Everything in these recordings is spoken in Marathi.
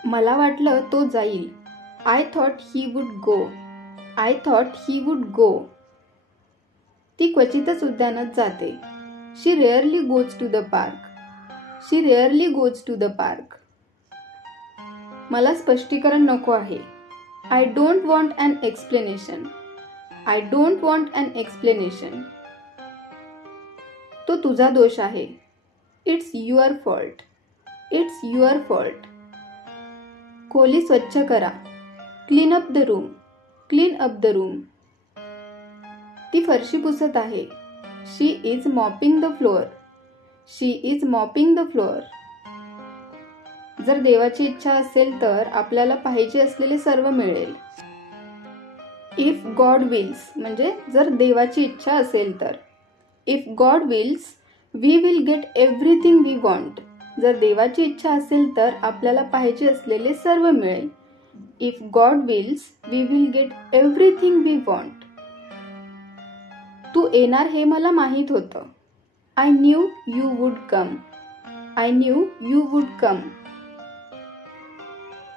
मला वाटलं तो जाईल. I thought he would go. I thought he would go. ती क्वचितच उद्यानात जाते. She rarely goes to the park. She rarely goes to the park. मला स्पष्टीकरण नको आहे. I don't want an explanation. I don't want an explanation. तो तुझा दोष आहे. It's your fault. It's your fault. खोली स्वच्छ करा. Clean up the room. Clean up the room. ती फरशी पुसत आहे. शी is mopping the floor. She is mopping the floor. जर देवाची इच्छा असेल तर आपल्याला पाहिजे असलेले सर्व मिळेल. इफ गॉड विल्स म्हणजे जर देवाची इच्छा असेल तर. If God wills we will get everything we want. जर देवाची इच्छा असेल तर आपल्याला पाहिजे असलेले सर्व मिळेल. If God wills we will get everything we want. तू येणार हे मला माहीत होतं. I knew you would come. I knew you would come.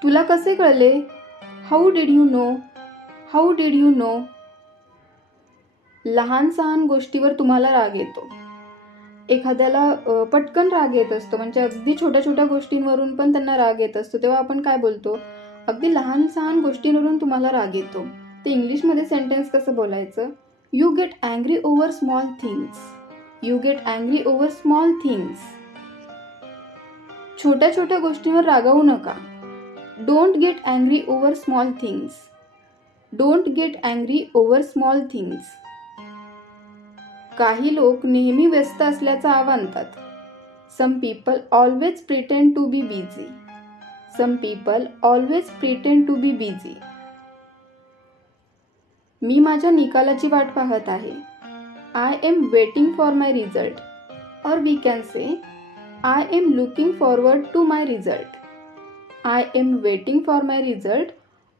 तुला कसे कळले? How did you know? How did you know? लहान सहान गोष्टीवर तुम्हाला राग येतो. एखाद्याला पटकन राग येत असतो, म्हणजे अगदी छोट्या छोट्या गोष्टींवरून पण त्यांना राग येत असतो. तेव्हा आपण काय बोलतो? अगदी लहान सहान गोष्टींवरून तुम्हाला राग येतो. ते इंग्लिशमध्ये सेंटेन्स कसं बोलायचं? You get angry over small things. You get angry over small things. छोट्या छोट्या गोष्टींवर रागावू नका. Don't get angry over small things. Don't get angry over small things. काही लोक नेहमी व्यस्त असल्याचं आवांतात. Some people always pretend to be busy. Some people always pretend to be busy. मी माझ्या निकालाची वाट पाहत आहे. I am waiting for my result. और we can say I am looking forward to my result. I am waiting for my result.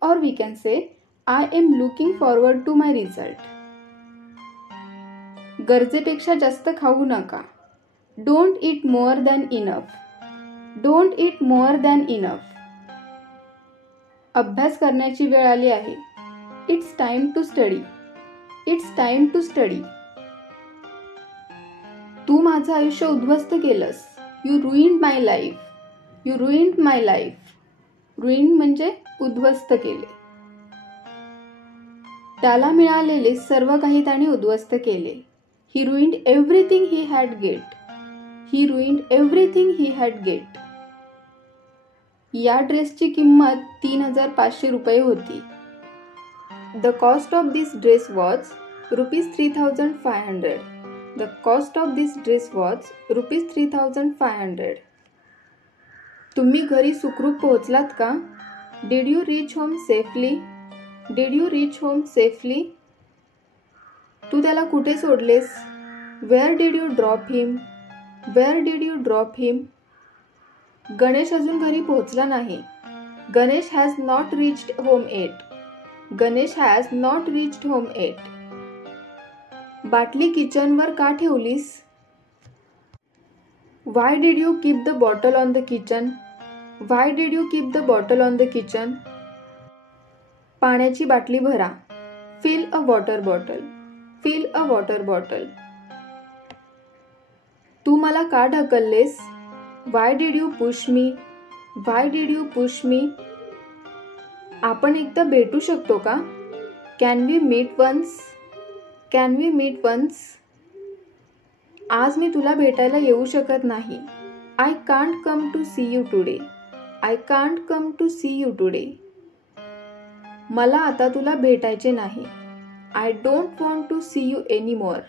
और we can say I am looking forward to my result. गरजेपेक्षा जास्त खाऊ नका. Don't eat more than enough. Don't eat more than enough. अभ्यास करण्याची वेळ आली आहे. It's time to study. It's time to study. तू माझं आयुष्य उद्ध्वस्त केलंस. You ruined my life. You ruined my life. Ruined म्हणजे उद्ध्वस्त केले. त्याला मिळालेले सर्व काही त्याने उद्ध्वस्त केले. He ruined everything he had get. He ruined everything he had get. या ड्रेसची किंमत 3,500 रुपये होती. The cost of this dress was ₹3,500. The cost of this dress was ₹3,500. तुम्ही घरी सुखरूप पोहोचलात का? Did you reach home safely? Did you reach home safely? तू त्याला कुठे सोडलेस? Where did you drop him? Where did you drop him? Ganesh अजून घरी पोहोचला नाही. Ganesh has not reached home yet. Ganesh has not reached home yet. बाटली किचनवर का ठेवलीस? Why did you keep the bottle on the kitchen? Why did you keep the bottle on the kitchen? पाण्याची बाटली भरा. Fill a water bottle. Fill a water bottle. तू मला का ढकललेस? Why did you push me? Why did you push me? आपण एकदा भेटू शकतो का? Can we meet once? Can we meet once? आज मी तुला भेटायला येऊ शकत नाही. I can't come to see you today. I can't come to see you today. मला आता तुला भेटायचे नाही. I don't want to see you anymore.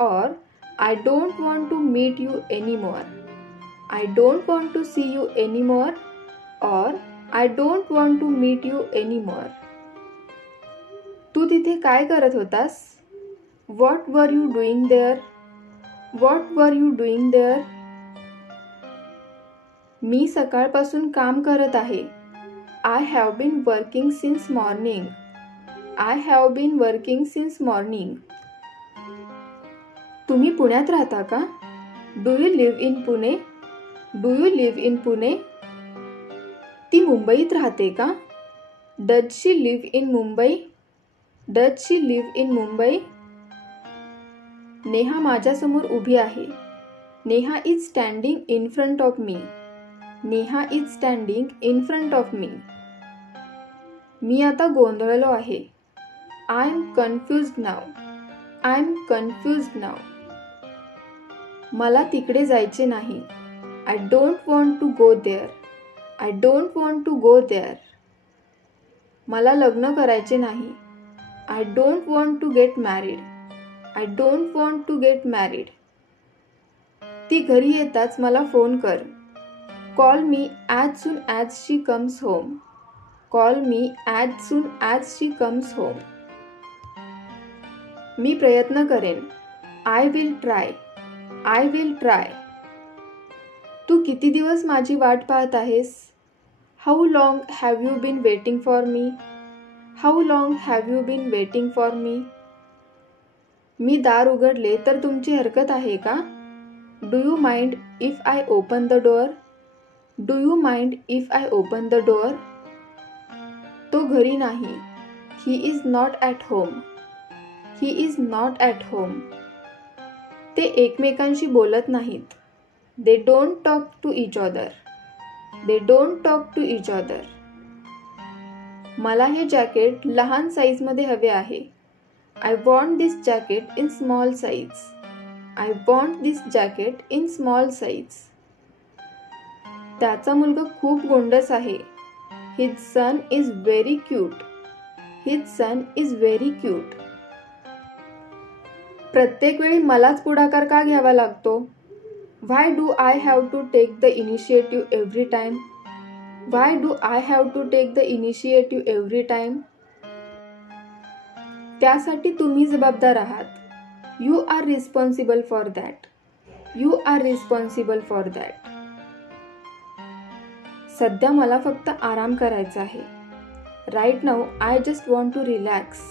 और I don't want to meet you anymore. I don't want to see you anymore. और I don't want to meet you anymore. तू तिथे काय करत होतास? What were you doing there? What were you doing there? मी सकाळपासून काम करत आहे. I have been working since morning. I have been working since morning. तुम्ही पुण्यात राहता का? Do you live in Pune? Do you live in Pune? ती मुंबईत राहते का? Does she live in Mumbai? Does she live in Mumbai? Neha माझ्यासमोर उभी आहे. Neha is standing in front of me. Neha is standing in front of me. मी आता गोंधळलो आहे. I am confused now. I am confused now. मला तिकडे जायचे नाही. I don't want to go there. I don't want to go there. मला लग्न करायचे नाही. I don't want to get married. I don't want to get married. ती घरी येताच मला फोन कर. Call me as soon as she comes home. Call me as soon as she comes home. मी प्रयत्न करेन. I will try. I will try. तू किती दिवस माझी वाट पाहत आहेस? How long have you been waiting for me? How long have you been waiting for me? मी दार उघडले तर तुमची हरकत आहे का? Do you mind if I open the door? Do you mind if I open the door? तो घरी नाही. He is not at home. He is not at home. ते एकमेकांशी बोलत नाहीत. They don't talk to each other. They don't talk to each other. मला हे जॅकेट लहान साईजमध्ये हवे आहे. I want this jacket in small size. I want this jacket in small size. त्याचा मुलगा खूप गोंडस आहे. His son is very cute. His son is very cute. प्रत्येक वेळी मलाच पुढाकार का घ्यावा लागतो? Why do I have to take the initiative every time? Why do I have to take the initiative every time? त्यासाठी तुम्ही जबाबदार आहात. You are responsible for that. You are responsible for that. सध्या मला फक्त आराम करायचा आहे. Right now I just want to relax.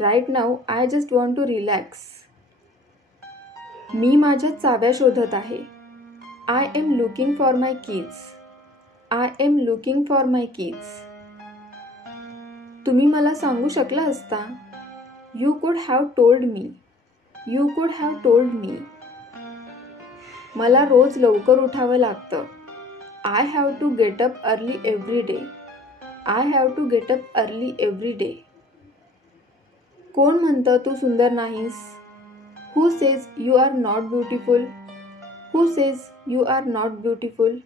Right now I just want to relax. मी माझ्या चाव्या शोधत आहे. I am looking for my keys. I am looking for my keys. तुम्ही मला सांगू शकला असता. You could have told me. You could have told me. मला रोज लवकर उठावं लागतं. I have to get up early every day. I have to get up early every day. कोण म्हणतं तू सुंदर नाहीस? Who says you are not beautiful? Who says you are not beautiful?